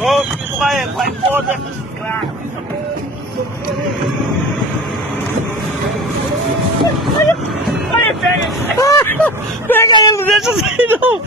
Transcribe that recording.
Ô, filho, vai foda essa desgraça. Aí, pega! Pega ele, não deixa assim não!